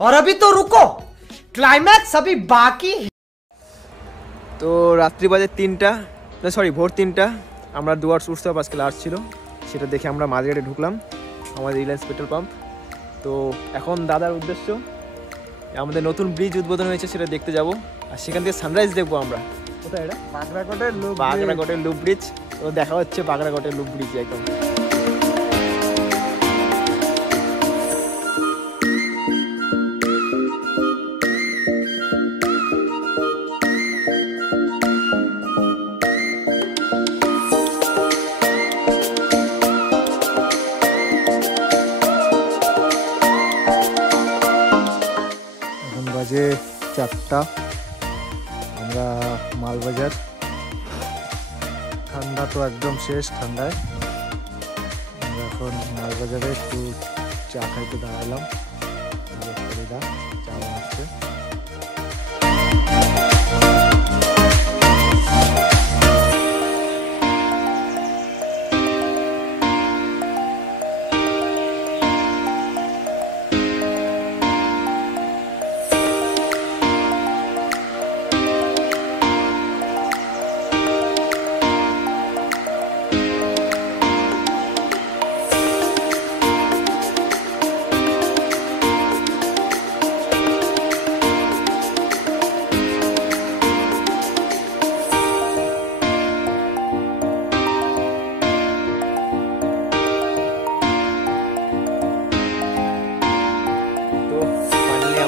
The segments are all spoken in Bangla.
और अभी तो रुको, क्लाइमैक्स अभी बाकी। তো রাত্রি বাজে 3টা, না সরি ভোর 3টা। আমরা ডুয়ার্স উৎসব আজকে লাস্ট ছিল, সেটা দেখে আমরা মাঝঘাটে ঢুকলাম আমাদের রিলায়েন্স পেট্রোল পাম্প। তো এখন দাদার উদ্দেশ্য আমাদের নতুন ব্রিজ উদ্বোধন হয়েছে সেটা দেখতে যাব, আর সেখান থেকে সানরাইজ দেখবো আমরা। কোথায় এটা? বাগরাকোটের লুপ ব্রিজ। তো দেখা হচ্ছে বাগরাকোটের লুপ ব্রিজ একদম। বাজে 4টা, আমরা মালবাজার। ঠান্ডা তো একদম শেষ, ঠান্ডায় আমরা এখন মালবাজারে একটু চা খাইতে দাঁড়ালাম। চা বানাচ্ছে।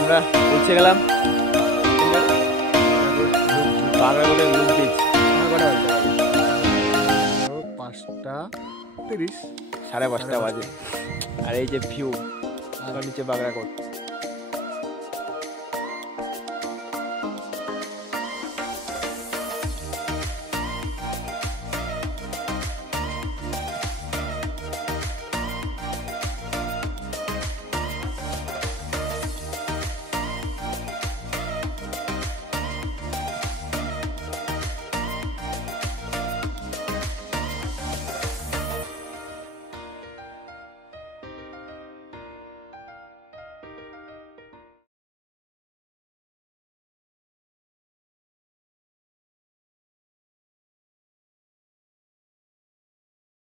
আমরা পৌঁছে গেলাম বাগরাকোটের লুপ ব্রিজ। 5:30, 5:30 বাজে। আর এই যে ভিউ, নিচে বাগরাকোট।